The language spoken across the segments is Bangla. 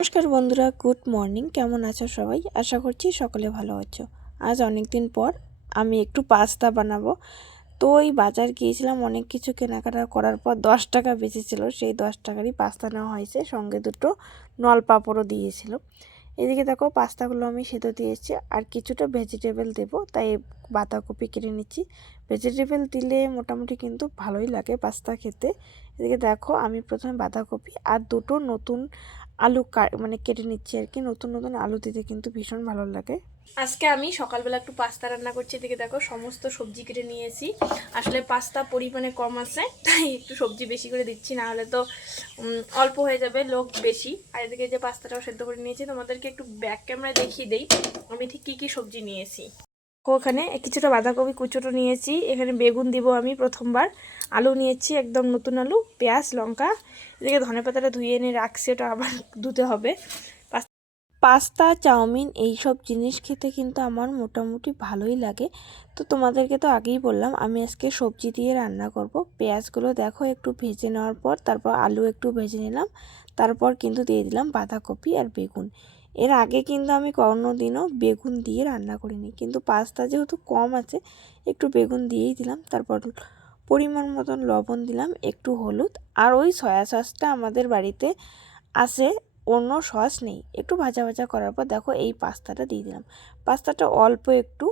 নমস্কার বন্ধুরা, গুড মর্নিং। কেমন আছো সবাই? আশা করছি সকলে ভালো আছো। আজ অনেক দিন পর আমি একটু পাস্তা বানাবো। তো ওই বাজার গিয়েছিলাম, অনেক কিছু কেনাকাটা করার পর 10 টাকা বেঁচেছিল। সেই 10 টাকারই পাস্তা নেওয়া হয়েছে, সঙ্গে দুটো নলপাপড়ও দিয়েছিল। এদিকে দেখো, পাস্তাগুলো আমি সেদ্ধ দিয়েছি আর কিছুটা ভেজিটেবল দেবো, তাই বাঁধাকপি কেটে নিচ্ছি। ভেজিটেবল দিলে মোটামুটি কিন্তু ভালোই লাগে পাস্তা খেতে। এদিকে দেখো, আমি প্রথমে বাঁধাকপি আর দুটো নতুন আলু কেটে নিচ্ছি আর কি। নতুন নতুন আলু দিতে কিন্তু ভীষণ ভালো লাগে। আজকে আমি সকালবেলা একটু পাস্তা রান্না করছি। এদিকে দেখো, সমস্ত সবজি কেটে নিয়েছি। আসলে পাস্তা পরিমাণে কম আছে, তাই একটু সবজি বেশি করে দিচ্ছি, না হলে তো অল্প হয়ে যাবে, লোক বেশি। আর এদিকে যে পাস্তাটাও সেদ্ধ করে নিয়েছি, তোমাদেরকে একটু ব্যাক ক্যামেরায় দেখিয়ে দেই আমি ঠিক কী কী সবজি নিয়েছি। ওখানে কিছুটা বাঁধাকপি কুচোটো নিয়েছি, এখানে বেগুন দিব আমি প্রথমবার, আলু নিয়েছি একদম নতুন আলু, পেঁয়াজ, লঙ্কা। এদিকে ধনেপাতাটা ধুয়ে এনে রাখছি, ওটা আবার ধুতে হবে। পাস্তা, চাউমিন এইসব জিনিস খেতে কিন্তু আমার মোটামুটি ভালোই লাগে। তো তোমাদেরকে তো আগেই বললাম আমি আজকে সবজি দিয়ে রান্না করব। পেঁয়াজগুলো দেখো একটু ভেজে নেওয়ার পর, তারপর আলু একটু ভেজে নিলাম, তারপর কিন্তু দিয়ে দিলাম বাঁধাকপি আর বেগুন। এর আগে কিন্তু আমি কোনোদিনও বেগুন দিয়ে রান্না করিনি, কিন্তু পাস্তা যেহেতু কম আছে একটু বেগুন দিয়েই দিলাম। তারপর পরিমাণ মতন লবণ দিলাম, একটু হলুদ, আর ওই সয়া সসটা আমাদের বাড়িতে আছে, অন্য সস নেই। একটু ভাজা ভাজা করার পর দেখো এই পাস্তাটা দিয়ে দিলাম। পাস্তাটা অল্প একটু,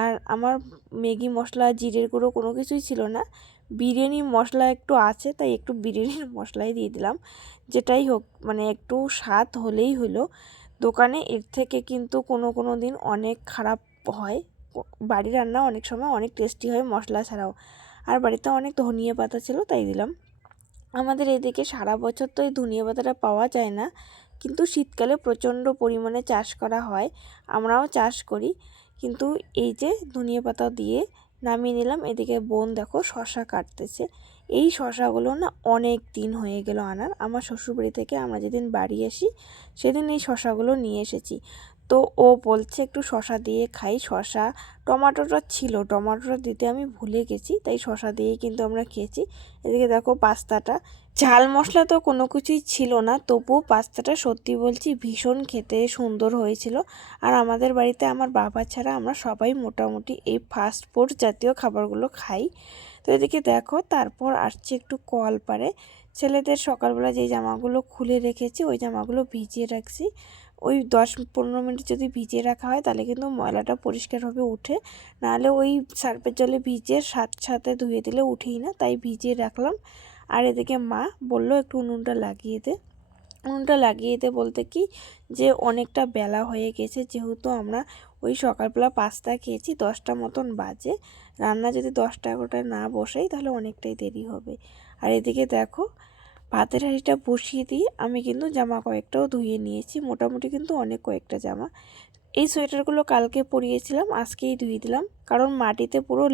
আর আমার ম্যাগি মশলা, জিরের গুঁড়ো কোনো কিছুই ছিল না। বিরিয়ানি মশলা একটু আছে, তাই একটু বিরিয়ানির মশলাই দিয়ে দিলাম। যেটাই হোক, মানে একটু স্বাদ হলেই হলো। দোকানে এর থেকে কিন্তু কোনো দিন অনেক খারাপ হয়। বাড়ির রান্না অনেক সময় অনেক টেস্টি হয় মশলা ছাড়াও। আর বাড়িতে অনেক ধনিয়া পাতা ছিল, তাই দিলাম। আমাদের এদিকে সারা বছর তো এই ধনিয়া পাতাটা পাওয়া যায় না, কিন্তু শীতকালে প্রচণ্ড পরিমাণে চাষ করা হয়, আমরাও চাষ করি। কিন্তু এই যে ধনিয়া পাতা দিয়ে নামিয়ে নিলাম। এদিকে বোন দেখো শশা কাটতেছে। এই শশাগুলো না অনেক দিন হয়ে গেল আনার, আমার শ্বশুরবাড়ি থেকে আমরা যেদিন বাড়ি আসি সেদিন এই শশাগুলো নিয়ে এসেছি। তো ও বলছে একটু শশা দিয়ে খাই। শশা, টমাটোটা ছিল, টমাটোটা দিতে আমি ভুলে গেছি, তাই শশা দিয়েই কিন্তু আমরা খেয়েছি। এদিকে দেখো পাস্তাটা, ঝাল মশলা তো কোনো কিছুই ছিল না, তবুও পাস্তাটা সত্যি বলছি ভীষণ খেতে সুন্দর হয়েছিল। আর আমাদের বাড়িতে আমার বাবা ছাড়া আমরা সবাই মোটামুটি এই ফাস্ট ফুড জাতীয় খাবারগুলো খাই। তো এদিকে দেখো, তারপর আসছে একটু কলপারে। ছেলেদের সকালবেলা যেই জামাগুলো খুলে রেখেছি ওই জামাগুলো ভিজিয়ে রাখছি। ওই 10-15 মিনিট যদি ভিজিয়ে রাখা হয় তাহলে কিন্তু ময়লাটা পরিষ্কারভাবে উঠে, নাহলে ওই সার্ফের জলে ভিজিয়ে সাথে সাথে ধুয়ে দিলে উঠেই না, তাই ভিজিয়ে রাখলাম। আর এদিকে মা বললো একটু উনুনটা লাগিয়ে দে। উনুনটা লাগিয়ে দে বলতে কি, যে অনেকটা বেলা হয়ে গেছে, যেহেতু আমরা ওই সকালবেলা পাস্তা খেয়েছি, 10টা মতন বাজে। রান্না যদি 10টা-11টায় না বসাই তাহলে অনেকটাই দেরি হবে। আর এদিকে দেখো, ভাতের হাঁড়িটা বসিয়ে দিয়ে আমি কিন্তু জামা কয়েকটাও ধুয়ে নিয়েছি, মোটামুটি কিন্তু অনেক কয়েকটা জামা। এই সোয়েটারগুলো কালকে পরিয়েছিলাম, আজকেই ধুয়ে দিলাম, কারণ মাটিতে পুরো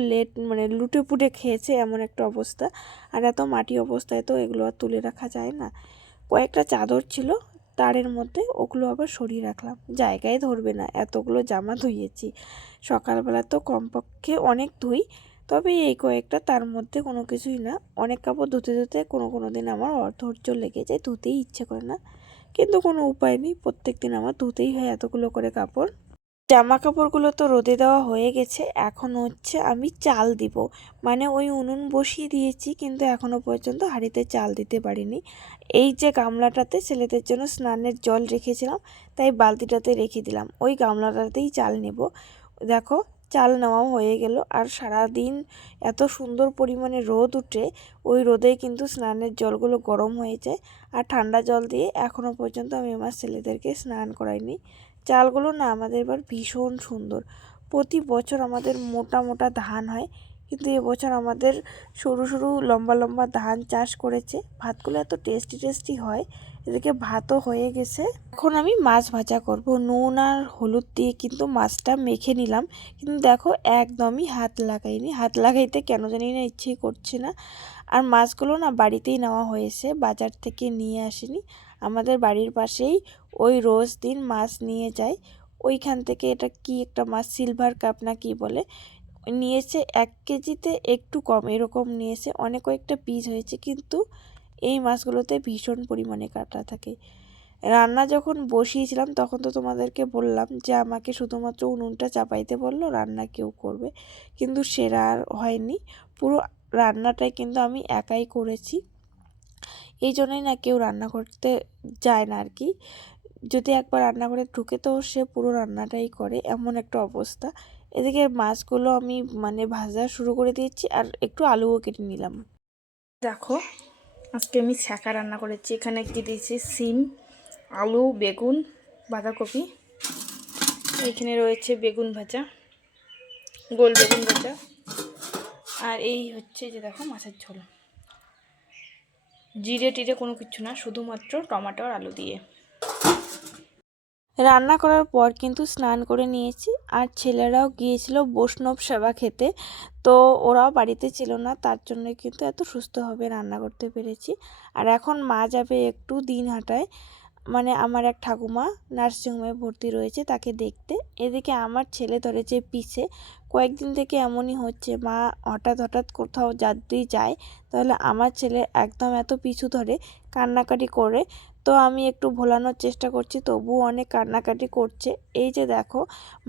লুটে পুটে খেয়েছে, এমন একটা অবস্থা। আর এত মাটি অবস্থায় তো এগুলো আর তুলে রাখা যায় না। কয়েকটা চাদর ছিল তারের মধ্যে, ওগুলো আবার সরিয়ে রাখলাম, জায়গায় ধরবে না, এতগুলো জামা ধুয়েছি। সকালবেলা তো কমপক্ষে অনেক ধুই, তবে এই কয়েকটা তার মধ্যে কোনো কিছুই না। অনেক কাপড় ধুতে ধুতে কোনো দিন আমার অধৈর্য লেগে যায়, ধুতেই ইচ্ছে করে না, কিন্তু কোনো উপায় নেই, প্রত্যেক দিন আমার ধুতেই হয় এতগুলো করে কাপড়। জামা কাপড়গুলো তো রোদে দেওয়া হয়ে গেছে, এখন হচ্ছে আমি চাল দিব। মানে ওই উনুন বসিয়ে দিয়েছি, কিন্তু এখনও পর্যন্ত হাঁড়িতে চাল দিতে পারিনি। এই যে গামলাটাতে ছেলেদের জন্য স্নানের জল রেখেছিলাম, তাই বালতিটাতে রেখে দিলাম, ওই গামলাটাতেই চাল নেব। দেখো, চাল নেওয়াও হয়ে গেল। আর সারা দিন এত সুন্দর পরিমাণে রোদ উঠে, ওই রোদেই কিন্তু স্নানের জলগুলো গরম হয়ে যায়। আর ঠান্ডা জল দিয়ে এখনও পর্যন্ত আমি আমার ছেলেদেরকে স্নান করাইনি। চালগুলো না আমাদের এবার ভীষণ সুন্দর। প্রতি বছর আমাদের মোটা মোটা ধান হয়, কিন্তু এবছর আমাদের সরু সরু লম্বা লম্বা ধান চাষ করেছে। ভাতগুলো এত টেস্টি টেস্টি হয়। এদিকে ভাতও হয়ে গেছে। এখন আমি মাছ ভাজা করব। নুন আর হলুদ দিয়ে কিন্তু মাছটা মেখে নিলাম, কিন্তু দেখো একদমই হাত লাগাইনি। হাত লাগাইতে কেন জানি না ইচ্ছেই করছে না। আর মাছগুলো না বাড়িতেই নেওয়া হয়েছে, বাজার থেকে নিয়ে আসিনি। আমাদের বাড়ির পাশেই ওই রোজ দিন মাছ নিয়ে যায়, ওইখান থেকে, এটা কি একটা মাছ, সিলভার কাপ না কি বলে, নিয়েছে। 1 কেজিতে একটু কম এরকম নিয়েছে, অনেক কয়েকটা পিস হয়েছে, কিন্তু এই মাছগুলোতে ভীষণ পরিমাণে কাঁটা থাকে। রান্না যখন বসিয়েছিলাম তখন তো তোমাদেরকে বললাম যে আমাকে শুধুমাত্র উনুনটা চাপাইতে বললো, রান্না কেউ করবে, কিন্তু সেটা আর হয়নি। পুরো রান্নাটাই কিন্তু আমি একাই করেছি। এই জন্যই না কেউ রান্না করতে যায় না আর কি। যদি একবার রান্না করে ঢুকে তো সে পুরো রান্নাটাই করে, এমন একটা অবস্থা। এদিকে মাছগুলো আমি মানে ভাজা শুরু করে দিয়েছি আর একটু আলুও কেটে নিলাম। দেখো আজকে আমি ছ্যাঁকা রান্না করেছি। এখানে কি দিয়েছি, সিম, আলু, বেগুন, বাঁধাকপি, এখানে রয়েছে বেগুন ভাজা, গোল বেগুন ভাজা, আর এই হচ্ছে যে দেখো মাছের ঝোল। জিরে টিরে কোনো কিছু না, শুধুমাত্র টমেটো আর আলু দিয়ে। রান্না করার পর কিন্তু স্নান করে নিয়েছি, আর ছেলেরাও গিয়েছিল বৈষ্ণব সেবা খেতে, তো ওরাও বাড়িতে ছিল না, তার জন্য কিন্তু এত সুস্থভাবে রান্না করতে পেরেছি। আর এখন মা যাবে একটু দিনহাটায়, মানে আমার এক ঠাকুমা নার্সিংহোমে ভর্তি রয়েছে তাকে দেখতে। এদিকে আমার ছেলে ধরেছে পিছে, কয়েকদিন থেকে এমনই হচ্ছে, মা হঠাৎ হঠাৎ কোথাও যদি যায় তাহলে আমার ছেলে একদম এত পিছু ধরে, কান্নাকাটি করে। তো আমি একটু ভোলানোর চেষ্টা করছি, তবুও অনেক কান্নাকাটি করছে। এই যে দেখো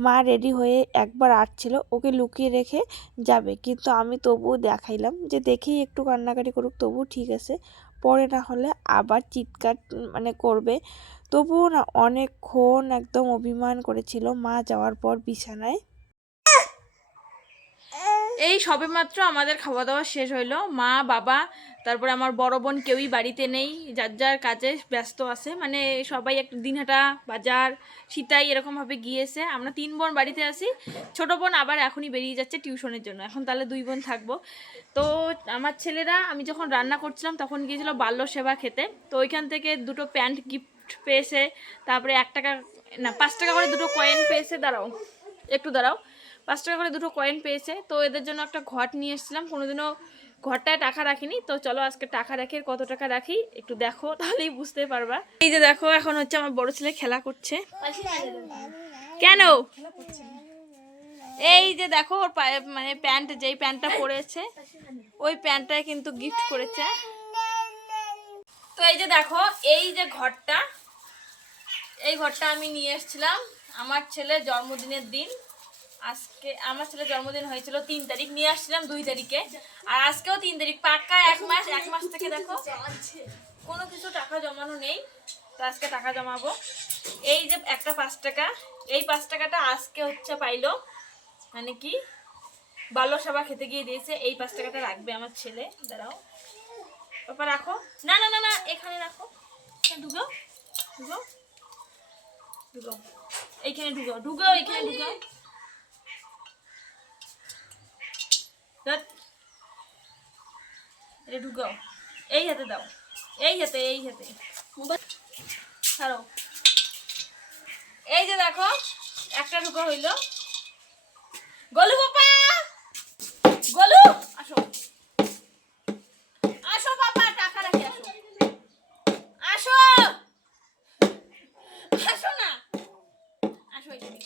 মা রেডি হয়ে একবার আসছিল, ওকে লুকিয়ে রেখে যাবে, কিন্তু আমি তবুও দেখাইলাম যে দেখেই একটু কান্নাকাটি করুক, তবু ঠিক আছে, পরে না হলে আবার চিৎকার মানে করবে। তবুও না অনেকক্ষণ একদম অভিমান করেছিল মা যাওয়ার পর বিছানায়। এই সবেমাত্র আমাদের খাওয়া দাওয়া শেষ হইলো। মা, বাবা, তারপরে আমার বড় বোন কেউই বাড়িতে নেই, যার যার কাজে ব্যস্ত আছে। মানে সবাই একটু দিনহাটা, বাজার, সীতাই এরকমভাবে গিয়েছে। আমরা 3 বোন বাড়িতে আছি। ছোট বোন আবার এখনই বেরিয়ে যাচ্ছে টিউশনের জন্য, এখন তাহলে 2 বোন থাকবো। তো আমার ছেলেরা, আমি যখন রান্না করছিলাম তখন গিয়েছিল বাল্য সেবা খেতে, তো ওইখান থেকে 2টো প্যান্ট গিফট পেয়েছে, তারপরে 1 টাকা না 5 টাকা করে 2টো কয়েন পেয়েছে। দাঁড়াও 5 টাকা করে 2টো কয়েন পেয়েছে। তো এদের জন্য একটা ঘট নিয়ে এসেছিলাম, কোনোদিনও ঘরটায় টাকা রাখিনি, তো চলো আজকে টাকা রাখি। কত টাকা রাখি একটু দেখো, তাহলেই বুঝতে পারবা। এই যে দেখো এখন হচ্ছে আমার বড় ছেলে খেলা করছে। কেন? এই যে দেখো ওর পায়ে মানে প্যান্ট, যেই প্যান্টটা পরেছে ওই প্যান্টটাই কিন্তু গিফট করেছে। তো এই যে দেখো, এই যে ঘরটা, এই ঘরটা আমি নিয়ে এসেছিলাম আমার ছেলের জন্মদিনের দিন। আজকে আমার ছেলের জন্মদিন হয়েছিল 3 তারিখ, নিয়ে আসছিলাম 2 তারিখে, আর আজকেও 3 তারিখ, পাক্কা 1 মাস। 1 মাস থেকে দেখো কোনো কিছু টাকা জমানো নেই, তো আজকে টাকা জমাবো। এই যে একটা 5 টাকা, এই 5 টাকাটা আজকে হচ্ছে পাইলো, মানে কি বাল্য সভা খেতে গিয়ে দিয়েছে। এই 5 টাকাটা রাখবে আমার ছেলে। দাঁড়াও বাবা, রাখো। না না না না, এখানে রাখো, ঢুকো ঢুকো ঢুকো, এইখানে ঢুকো ঢুকো, এইখানে ঢুকো। এটা ঢুকাও, এই হাতে দাও, এই হাতে ছাড়ো। এই যে দেখো একটা ঢুকা হইলো। গলু বাবা, গলু আসো, আসো বাবা, টাকা রাখি, আসো আসো আসো না, আসো এখানে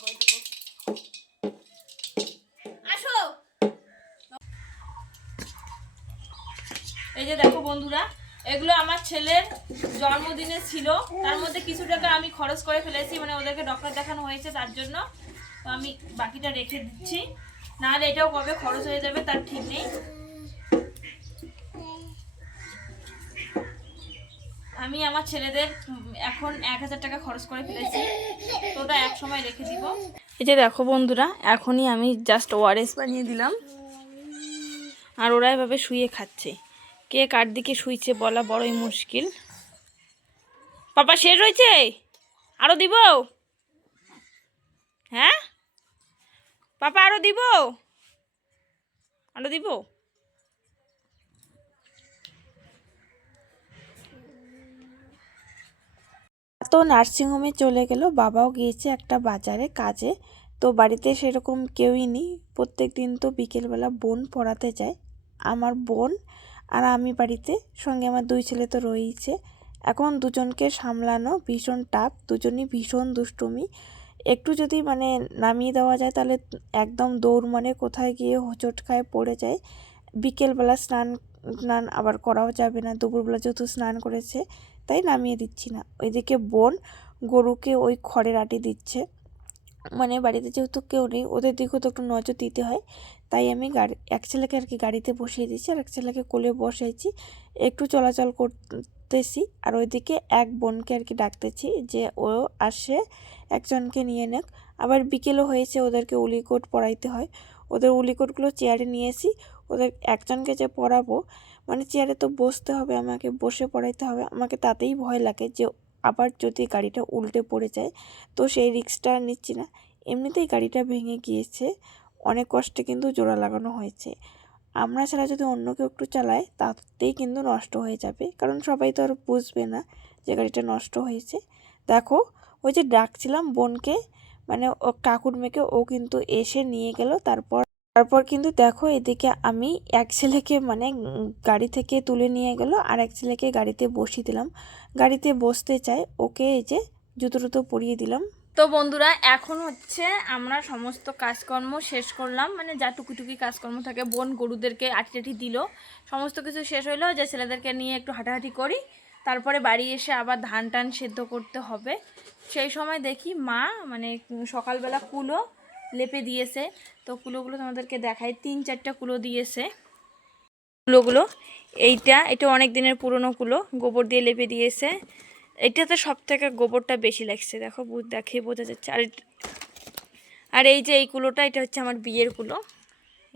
আসো। এই যে দেখো বন্ধুরা, এগুলো আমার ছেলের জন্মদিনে ছিল, তার মধ্যে কিছু টাকা আমি খরচ করে ফেলেছি, মানে ওদেরকে ডক্টর দেখানো হয়েছে তার জন্য। তো আমি বাকিটা রেখে দিচ্ছি, নাহলে এটাও কবে খরচ হয়ে যাবে তার ঠিক নেই। আমি আমার ছেলেদের এখন 1000 টাকা খরচ করে ফেলেছি, তো ওটা এক সময় রেখে দিব। এই যে দেখো বন্ধুরা, এখনই আমি জাস্ট ওআরএস বানিয়ে দিলাম, আর ওরা এভাবে শুয়ে খাচ্ছে। কে কার দিকে শুইছে বলা বড়ই মুশকিল। পাপা শেষ হয়েছে, আরো দিব? হ্যাঁ পাপা, আরো দিব? আরো দিব? তো নার্সিংহোমে চলে গেল, বাবাও গিয়েছে একটা বাজারে কাজে। তো বাড়িতে সেরকম কেউই নেই, প্রত্যেক দিন তো বিকেলবেলা বোন পড়াতে যায়, আমার বোন আর আমি বাড়িতে, সঙ্গে আমার 2 ছেলে তো রয়েইছে। এখন দুজনকে সামলানো ভীষণ টাফ, দুজনই ভীষণ দুষ্টুমি। একটু যদি মানে নামিয়ে দেওয়া যায় তাহলে একদম দৌড়, মানে কোথায় গিয়ে হোঁচট খায় পড়ে যায়। বিকেলবেলা স্নান আবার করাও যাবে না, দুপুরবেলা যেহেতু স্নান করেছে তাই নামিয়ে দিচ্ছি না। ওইদিকে বোন গরুকে ওই খড়ের আটি দিচ্ছে, মানে বাড়িতে যেহেতু কেউ নেই ওদের দিকেও তো একটু নজর দিতে হয়, তাই আমি এক ছেলেকে আর কি গাড়িতে বসিয়ে দিচ্ছি আর এক ছেলেকে কোলে বসাইছি, একটু চলাচল করতেছি। আর ওইদিকে এক বোনকে আর কি ডাকতেছি যে ও আসে একজনকে নিয়ে নেক। আবার বিকেলও হয়েছে, ওদেরকে উলিকোট পরাইতে হয়, ওদের উলিকোটগুলো চেয়ারে নিয়েছি। ওদের একজনকে যে পরাবো, মানে চেয়ারে তো বসতে হবে, আমাকে বসে পড়াইতে হবে। আমাকে তাতেই ভয় লাগে যে আবার যদি গাড়িটা উল্টে পড়ে যায়, তো সেই রিস্কটা নিচ্ছি না। এমনিতেই গাড়িটা ভেঙে গিয়েছে, অনেক কষ্টে কিন্তু জোড়া লাগানো হয়েছে। আমরা ছাড়া যদি অন্য কেউ একটু চালায় তাতেই কিন্তু নষ্ট হয়ে যাবে, কারণ সবাই তো আর বুঝবে না যে গাড়িটা নষ্ট হয়েছে। দেখো ওই যে ডাকছিলাম বোনকে, মানে ও কাকুর মেয়েকে, ও কিন্তু এসে নিয়ে গেল। তারপর কিন্তু দেখো এদিকে আমি এক ছেলেকে মানে গাড়ি থেকে তুলে নিয়ে গেল, আর এক ছেলেকে গাড়িতে বসিয়ে দিলাম। গাড়িতে বসতে চায়, ওকে এই যে জুতো টুতো পরিয়ে দিলাম। তো বন্ধুরা এখন হচ্ছে আমরা সমস্ত কাজকর্ম শেষ করলাম, মানে যা টুকিটুকি কাজকর্ম থাকে, বোন গরুদেরকে আটি দিল, সমস্ত কিছু শেষ হইলো, যে ছেলেদেরকে নিয়ে একটু হাঁটাহাঁটি করি, তারপরে বাড়ি এসে আবার ধান টান সেদ্ধ করতে হবে। সেই সময় দেখি মা মানে সকালবেলা কুলো লেপে দিয়েছে। তো কুলোগুলো তোমাদেরকে দেখাই, 3-4টা কুলো দিয়েছে। কুলোগুলো এটা অনেক দিনের পুরনো কুলো, গোবর দিয়ে লেপে দিয়েছে। এটাতে সব থেকে গোবরটা বেশি লাগছে, দেখো দেখে বোঝা যাচ্ছে। আর এই যে এই কুলোটা, এটা হচ্ছে আমার বিয়ের কুলো।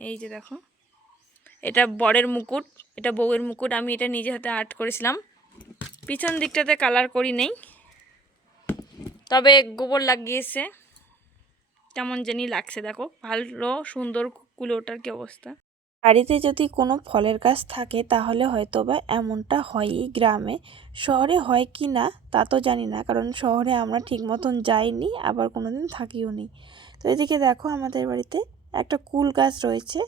এই যে দেখো, এটা বরের মুকুট, এটা বউয়ের মুকুট। আমি এটা নিজে হাতে আর্ট করেছিলাম, পিছন দিকটাতে কালার করি নেই, তবে গোবর লাগিয়েছে, কেমন জানি লাগছে। দেখো ভালো সুন্দর কুলোটার কি অবস্থা। বাড়িতে যদি কোনো ফলের গাছ থাকে তাহলে হয়তো বা এমনটা হয়ই গ্রামে। শহরে হয় কি না তা তো জানি না, কারণ শহরে আমরা ঠিক মতন যাইনি, আবার কোনো দিন থাকিও নি। তো এদিকে দেখো আমাদের বাড়িতে একটা কুল গাছ রয়েছে,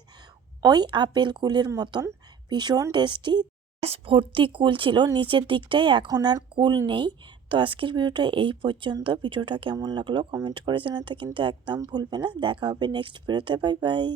ওই আপেল কুলের মতন, ভীষণ টেস্টি। গাছ ভর্তি কুল ছিল নিচের দিকটায়, এখন আর কুল নেই। তো আজকের ভিডিওটা এই পর্যন্ত। ভিডিওটা কেমন লাগলো কমেন্ট করে জানাতে কিন্তু একদম ভুলবে না। দেখা হবে নেক্সট ভিডিওতে। Bye bye.